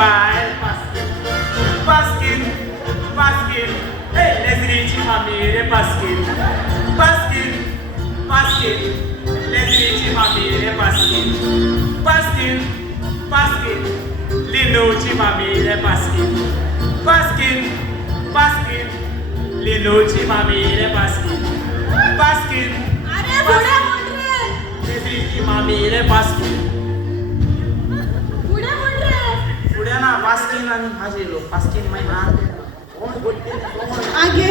बाहेर पास्किन पास्किन ए लेझरीची मामी रे पास्किन पास्किन पास्किन लेझरीची मामी रे पास्किन पास्किन पास्किन लिनोची मामी रे पास्किन पास्किन पास्किन लिनोची मामी रे पास्किन पास्किन अरे पुढे बोल रे लेझरीची मामी रे पास्किन पुढे बोल रे पुढे ना पास्किन आणि भाजी लो पास्किन माहिती ना कोण बोलते आगे